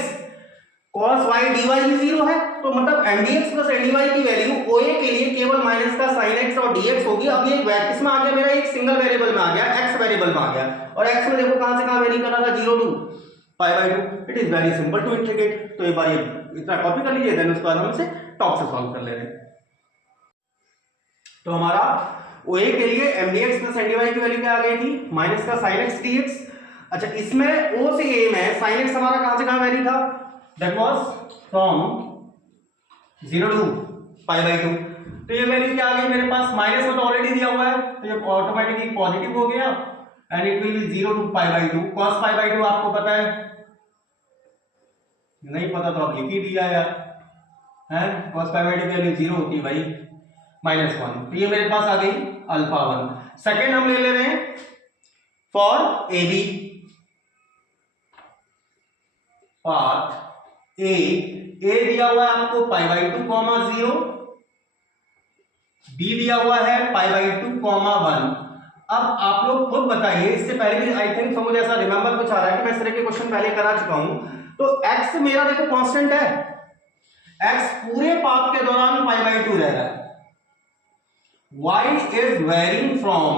cos y dy भी 0 है, तो मतलब mdx प्लस ndy की वैल्यू OA के लिए केवल माइनस का sin x और dx होगी। अब ये किसमें आ गया, मेरा एक सिंगल वेरिएबल में आ गया, x वेरिएबल में आ गया, और x में देखो कहां से कहां वेरी कर रहा था, 0 to pi by 2। It is very simple to integrate. तो एक बार ये इतना कॉपी कर लीजिए, देन उसके बाद हम इसे टॉप से सॉल्व कर ले रहे हैं। तो हमारा OA के लिए mdx प्लस ndy की वैल्यू क्या आ गई थी, माइनस का sin x dx। अच्छा, इसमें O से A में sin x हमारा कहां से कहां वेरी था, दैट वाज फ्रॉम 0 टू π/2। तो ये वैल्यू क्या आ गई मेरे पास, माइनस में तो ऑलरेडी दिया हुआ है तो ये ऑटोमेटिकली पॉजिटिव हो गया and it will B 0 to π/2। cos π/2 आपको पता है, नहीं पता तो आप लिख ही दिया यार, है cos π/2 की वैल्यू 0 होती है भाई, -1। तो ये मेरे पास आ गई α1। सेकंड हम ले ले रहे हैं for A B, part A दिया हुआ है आपको π/2, 0, बी दिया हुआ है π/2, 1। अब आप लोग खुद बताइए, इससे पहले भी आई थिंक मुझे ऐसा रिमेंबर कुछ आ रहा है कि मैं इस तरह के क्वेश्चन पहले करा चुका हूं। तो x मेरा देखो कांस्टेंट है, x पूरे पाथ के दौरान π/2 रह रहा है, y is varying from,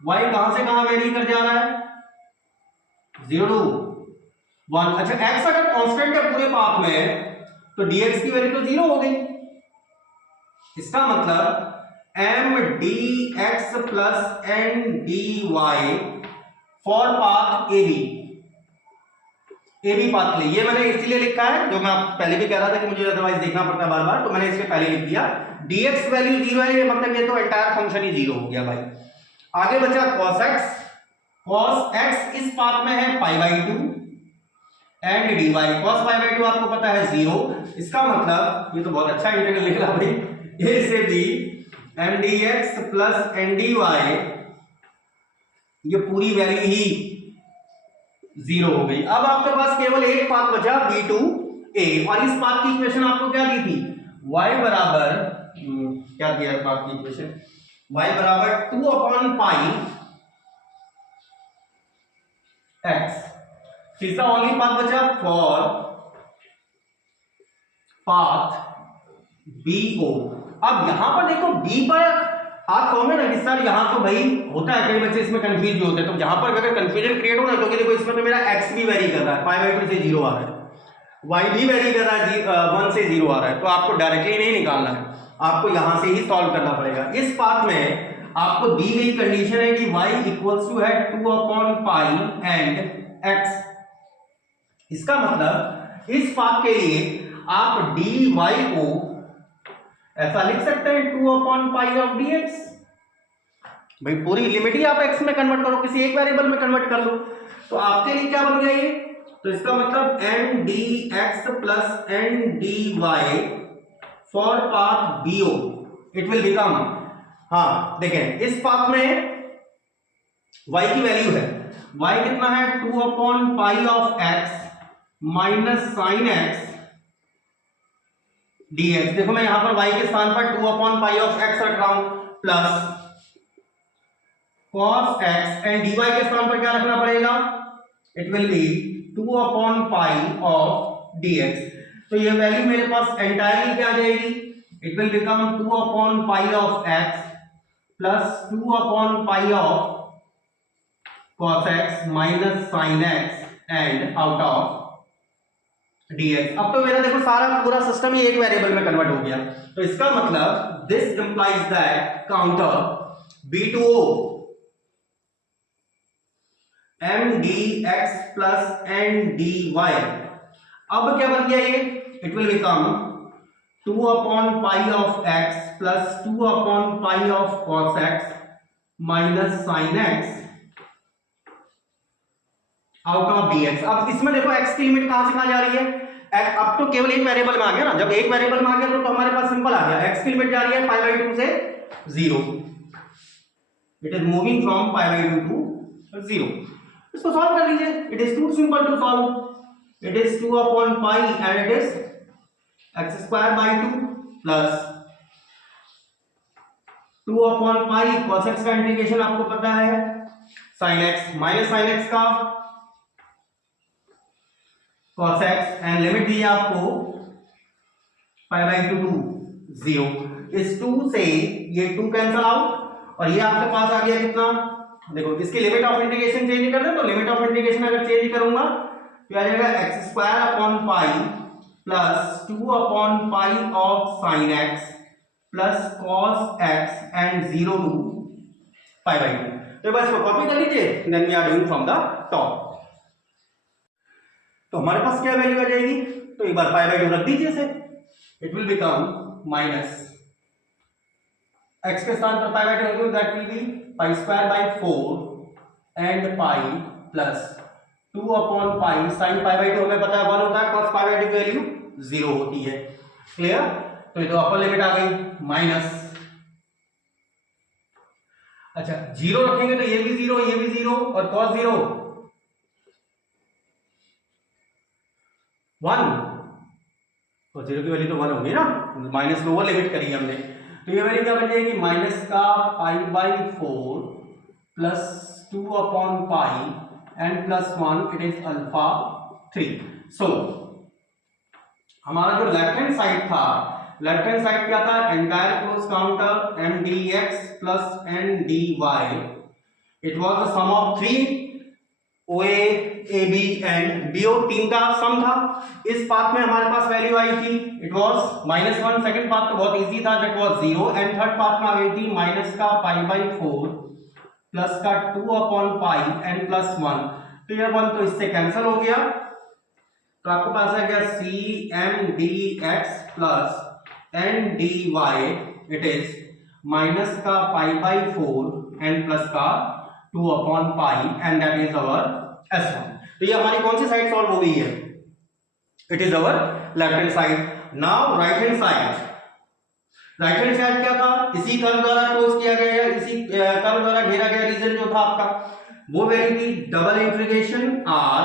y कहां से कहां वेरी कर जा रहा है, 0 to 1। अच्छा x अगर कांस्टेंट है पूरे पाथ में तो dx की वैल्यू तो 0 हो गई, इसका मतलब m dx plus n dy for path A B path के लिए। ये मैंने इसलिए लिखा है, जो मैं पहले भी कह रहा था कि मुझे अदरवाइज देखना पड़ता है बार बार, तो मैंने इसके पहले लिख दिया dx वैल्यू 0 है, ये मतलब ये तो एंटायर फंक्शन ही 0 हो गया भाई। आगे बचा cos x इस पाथ में है π/2 एंड dy, cos π/2 आपको पता है 0, इसका मतलब ये तो बहुत अच्छा इंटीग्रल निकला भाई, ये से भी m dx plus n dy ये पूरी वैल्यू ही 0 हो गई। अब आपके पास केवल एक पाथ बचा b2a, और इस पाथ की इक्वेशन आपको क्या दी थी, y बराबर क्या दिया पाथ की इक्वेशन, y बराबर 2/π x, तीसरा ओनली पाथ बचा फॉर पाथ BO। अब यहां पर देखो b पर आप कहोगे ना कि सर यहां तो भाई होता है, कई बच्चे इसमें कंफ्यूज भी होते हैं, तो यहां पर अगर कंफ्यूजन क्रिएट हो ना, क्योंकि देखो इसमें तो मेरा x भी वेरी कर रहा है, π/2 से 0 आ रहा है, y भी वेरी कर रहा है 1 से 0 आ रहा है, तो आपको डायरेक्टली नहीं निकालना है, आपको यहां से ही सॉल्व करना पड़ेगा। इस पाथ में आपको दी गई कंडीशन है कि y इक्वल्स टू है 2/π एंड x, इसका मतलब इस पाथ के लिए आप dy को ऐसा लिख सकते हैं 2/π ऑफ dx, भाई पूरी लिमिट ही आप x में कन्वर्ट करो, किसी एक वेरिएबल में कन्वर्ट कर लो, तो आपके लिए क्या बन गया ये, तो इसका मतलब m dx plus n dy for path BO it will become, हाँ देखें इस पाथ में y की वैल्यू है, y कितना है 2/π of x minus sine x dx। देखो मैं यहां पर y के स्थान पर 2/π ऑफ x रख रहा हूं, plus cos x and dy के स्थान पर क्या रखना पड़ेगा, it will be 2/π of dx। तो ये वैल्यू मेरे पास एंटायरली क्या आ जाएगी, it will become 2/π of x plus 2/π of cos x minus sin x and out of dx। अब तो मेरा देखो सारा पूरा सिस्टम ही एक वेरिएबल में कन्वर्ट हो गया, तो इसका मतलब this implies that counter B2O m dx plus n dy, अब क्या बन गया ये, it will become 2/π of x plus 2/π of cos x minus sin x out of dx। अब इसमें देखो x की लिमिट कहां से कहां जा रही है, अब तो केवल एक वेरिएबल में आ गया ना, जब एक वेरिएबल में आ गया तो हमारे पास सिंपल आ गया, x की लिमिट जा रही है π/2 से 0, it is moving from π/2 to 0। इसको सॉल्व कर लीजिए, it is too simple to solve, it is 2/π and it is x² 2 plus 2/π cos x का इंटीग्रेशन आपको पता है sin x minus sin x का cos x एंड लिमिट दी है आपको π/2 टू 0। इस 2 से ये 2 कैंसल आउट और ये आपके पास आ गया कितना, देखो इसकी लिमिट ऑफ इंटीग्रेशन चेंज कर दे, तो लिमिट ऑफ इंटीग्रेशन अगर चेंज करूंगा तो आ जाएगा x² plus 2/π of sin x plus cos x and 0 to π/2। तो बस इसको कॉपी कर लीजिए, then we are doing from the top. तो हमारे पास क्या वैल्यू आ जाएगी, तो एक बार π/2 रख दीजिए इसे, it will become minus x के स्थान पर पाई by 2 that will be pi square by 4 and pi plus 2 upon pi sine pi by 2 हमें पता है 1 होता है, cos पाई बाई 2 की वैल्यू 0 होती है। क्लियर? तो ये तो अपर लिमिट आ गई माइनस, अच्छा 0 रखेंगे तो ये भी 0 ये भी 0 और cos 0 1, और 0 की वैल्यू तो 1 होगी ना, माइनस लोअर लिमिट करी हमने, तो ये वैल्यू क्या बन जाएगी माइनस का pi by 4 plus 2 upon pi and plus 1 it is alpha 3। So हमारा जो लेफ्ट हैंड साइड था, लेफ्ट हैंड साइड क्या था, entire close contour M D X plus N D Y, it was the sum of 3 O A B and B O, तीन का सम था। इस पार्ट में हमारे पास वैल्यू आई थी, इट वाज -1, सेकंड पार्ट तो बहुत इजी था, that was 0 and third part में आ गई थी माइनस का पाई बाई 4 प्लस का 2 अपॉन पाई एंड प्लस 1, तो ये 1 तो इससे कैंसिल हो गया, तो आपके पास आ गया C M D X plus N D Y, it is minus का पाई बाई 4 एंड प्लस का 2 upon pi and that is our S1। तो ये हमारी कौन सी साइड सॉल्व हो गई है, it is our left hand side. Now right hand side, right hand side क्या था, इसी कर्व द्वारा क्लोज किया गया है, इसी कर्व द्वारा घेरा गया रीजन जो था आपका, वो वैल्यू थी double integration R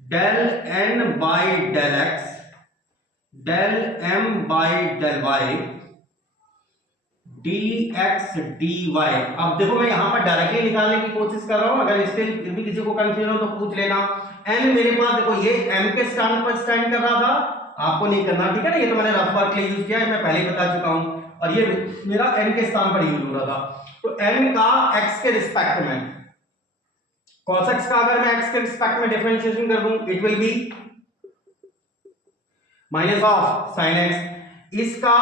del N by del X del M by del Y dx dy। अब देखो मैं यहां पर डायरेक्टली निकालने की कोशिश कर रहा हूं, अगर इससे भी किसी को कंफ्यूजन हो तो पूछ लेना। n मेरे पास देखो ये m के स्थान पर स्टैंड कर रहा था, आपको नहीं करना, ठीक है ना, ये तो मैंने रफ वर्क के लिए यूज किया है, मैं पहले ही बता चुका हूं, और ये मेरा n के स्थान पर यूज हो रहा था। तो n का x के रिस्पेक्ट में, cos x का अगर मैं x के रिस्पेक्ट में डिफरेंशिएशन कर दूं, it will B minus of sin x। इसका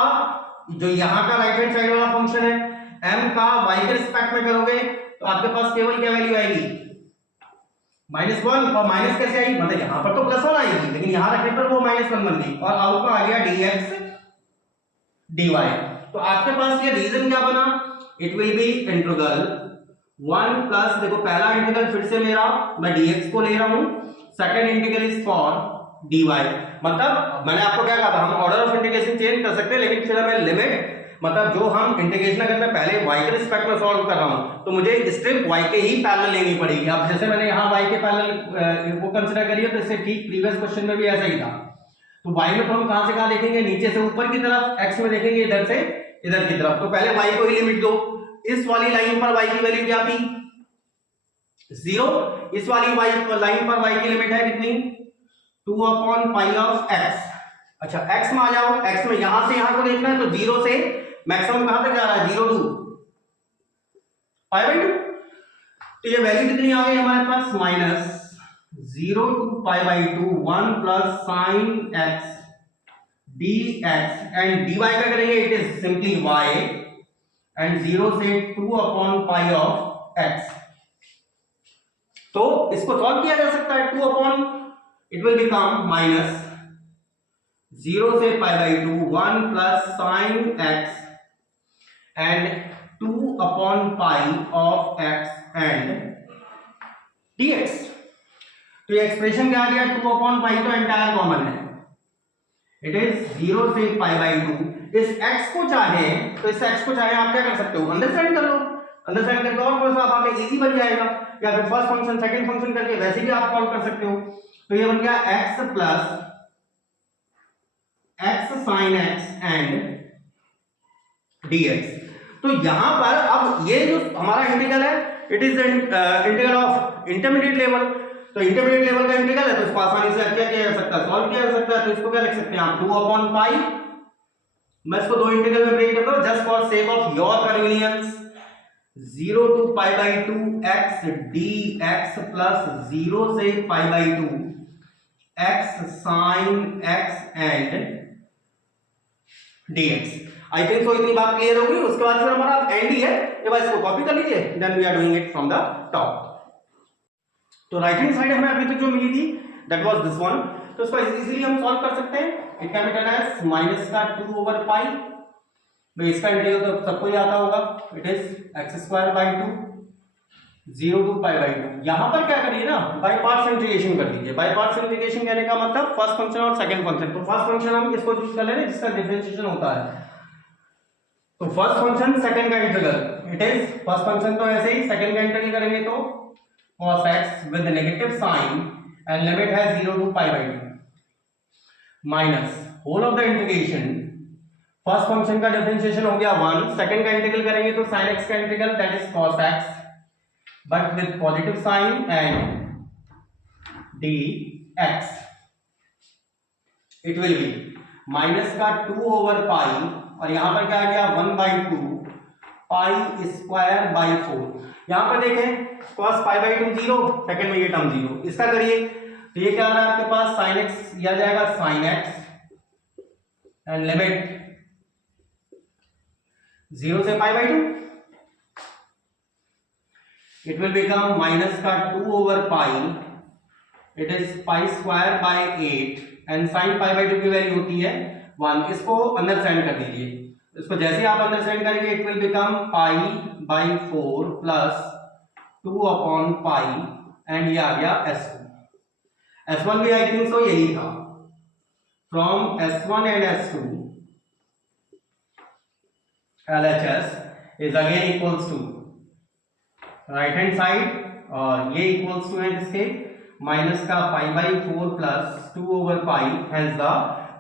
जो यहां का राइट हैंड साइड वाला फंक्शन है m का y के रिस्पेक्ट में करोगे तो आपके पास केवल क्या वैल्यू आएगी -1, और माइनस कैसे आई, मतलब यहां पर तो +1 आएगी लेकिन यहां रखने पर वो -1 बन गई, और आउट में आ गया dx dy। तो आपके पास ये रीजन क्या बना, it will B integral 1 plus, देखो पहला इंटीग्रल फिर से मेरा मैं dx को ले रहा हूं, second integral is for dy, मतलब मैंने आपको क्या कहा था, हम ऑर्डर ऑफ इंटीग्रेशन चेंज कर सकते हैं, लेकिन फिर हमें लिमिट, मतलब जो हम इंटीग्रेशन अगर मैं पहले y के रिस्पेक्ट में सॉल्व कर रहा हूं तो मुझे स्ट्रिप y के ही पैरेलल लेनी पड़ेगी। अब जैसे मैंने यहां y के पैरेलल वो कंसीडर करिए, तो इससे ठीक प्रीवियस क्वेश्चन में भी ऐसा ही था। तो y में तो हम कहां से कहां देखेंगे, नीचे से ऊपर की तरफ, x में देखेंगे इधर से इधर की तरफ। तो पहले y को ही लिमिट दो, इस वाली लाइन पर y की वैल्यू क्या थी 0, इस वाली लाइन पर y की लिमिट है कितनी 2 अपॉन पाई ऑफ x। अच्छा x में आ जाओ, x में यहां से यहां को देखना है, तो 0 से मैक्सिमम कहां तक जा रहा है 0 टू पाई बाई 2, तो ये वैल्यू कितनी आ गई हमारे पास -0 to pi by 2 1 plus sine x dx and dy का करेंगे it is simply y and 0 से 2 अपॉन पाई ऑफ x। तो इसको सॉल्व किया जा सकता है, 2 upon it will become minus 0 से pi by 2 1 plus sine x and 2 upon pi of x and dx। तो ये एक्सप्रेशन क्या आ गया, 2 अपॉन पाई तो एंटायर कॉमन है, इट इज 0 से पाई बाई 2। इस x को चाहे तो इस x को चाहे आप क्या कर सकते हो, अंडरस्टैंड कर लो, अंडरस्टैंड करके और थोड़ा सा आपका इजी बन जाएगा, या फिर फर्स्ट फंक्शन सेकंड फंक्शन करके वैसे भी आप सॉल्व कर सकते हो। तो ये बन गया x plus x sine x and dx। तो यहां पर अब ये जो हमारा इंटीग्रल है it is integral of intermediate level, तो इंटरमीडिएट लेवल का इंटीग्रल है, तो इसको आसानी से क्या किया जा सकता है, सॉल्व किया जा सकता है। तो इसको क्या लिख सकते हैं आप 2 अपॉन पाई, मैं इसको दो इंटीग्रल में ब्रेक करता हूं just for sake of your convenience, 0 to pi by 2 x dx plus 0 से pi by 2 x sine x and dx। I think so इतनी बात क्लियर होगी। उसके बाद फिर हमारा एंड ही है, ये बात इसको कॉपी कर लीजिए, then we are doing it from the top. तो राइट हैंड साइड हमें अभी तक जो मिली थी दैट वाज दिस वन, तो इसको इजीली हम सॉल्व कर सकते हैं। ए कैपिटल एस माइनस का 2 ओवर पाई, भाई इसका इंटीग्रल तो सबको ही आता होगा, it is x square by 2 0 to pi by 2। यहां पर क्या करिए ना, बाई पार्ट्स इंटीग्रेशन कर दीजिए। बाई पार्ट्स इंटीग्रेशन कहने का मतलब फर्स्ट फंक्शन और सेकंड फंक्शन। तो फर्स्ट फंक्शन हम किसको चूज कर ले रहे हैं, जिसका डिफरेंशिएशन होता है। तो फर्स्ट फंक्शन सेकंड का integral, it is first function तो ऐसे ही, सेकंड का इंटीग्रल करेंगे तो cos x with negative sign and limit है 0 to pi by 2 minus whole of the integration. First function का डिफरेंशिएशन हो गया 1, सेकंड का इंटीग्रल करेंगे तो sin x का integral that is cos x but with positive sign and dx it will be minus का 2 ओवर पाई और यहां पर क्या आ गया 1/2 पाई स्क्वायर बाई 4। यहां पर देखें cos पाई बाई 2 0, सेकंड में ये टर्म 0, इसका करिए तो ये क्या आ रहा है आपके पास sin x, यह आ जाएगा sin x एंड लिमिट 0 से pi by 2, it will become minus का 2 over pi, it is pi square by 8 and sine pi by 2 की वैल्यू होती है 1। इसको अंदर साइन कर दीजिए, इसको जैसे ही आप अंदर साइन करेंगे it will become pi by 4 plus 2 upon pi and ये आ गया S2। S1 भी आई थिंक सो यही था, from S1 and S2 LHS is again equals to right hand side और ये इक्वल्स टू है जिसके माइनस का pi by 4 plus 2 over pi has the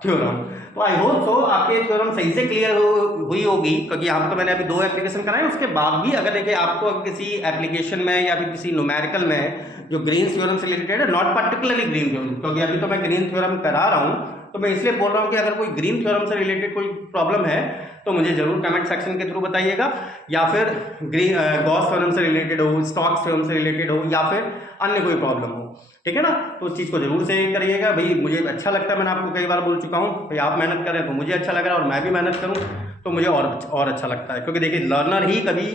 theorem. तो आई होप सो आपके थ्योरम सही से क्लियर हुई होगी, क्योंकि यहाँ तो मैंने अभी 2 एप्लीकेशन कराए, उसके बाद भी अगर देखिए आपको किसी एप्लीकेशन में या फिर किसी न्यूमेरिकल में जो ग्रीन थ्योरम से रिलेटेड है, नॉट पर्टिकुलरली ग्रीन थ्योरम, क्योंकि अभी तो मैं ग्रीन थ्योरम करा रहा हूँ, तो मैं इसलिए बोल रहा हूँ कि अगर कोई ग्रीन थ्योरम से रिलेटेड कोई प्रॉब्लम है तो मुझे जरूर कमेंट सेक्शन के थ्रू बताइएगा, या फिर गॉस थ्योरम से रिलेटेड हो, स्टोक्स थ्योरम से रिलेटेड हो, या फिर अन्य कोई प्रॉब्लम हो, ठीक है ना। तो उस चीज़ को जरूर से करिएगा भाई, मुझे अच्छा लगता है, मैंने आपको कई बार बोल चुका हूँ भाई, आप मेहनत करें तो मुझे अच्छा लग रहा है और मैं भी मेहनत करूँ तो मुझे और अच्छा लगता है, क्योंकि देखिए लर्नर ही कभी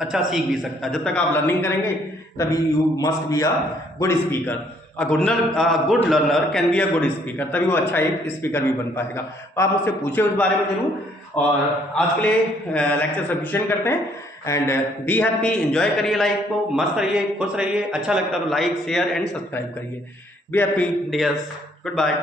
अच्छा सीख भी सकता है। जब तक आप लर्निंग करेंगे तभी you must be a good speaker, a good learner can be a good speaker, तभी वो अच्छा एक स्पीकर भी बन पाएगा। तो आप मुझसे पूछे उस बारे में जरूर। और आज के लिए लेक्चर सफिशिएंट करते हैं एंड बी हैप्पी, एंजॉय करिए लाइफ को, मस्त रहिए, खुश रहिए, अच्छा लगता है तो लाइक शेयर एंड सब्सक्राइब करिए। Be happy dears, good bye.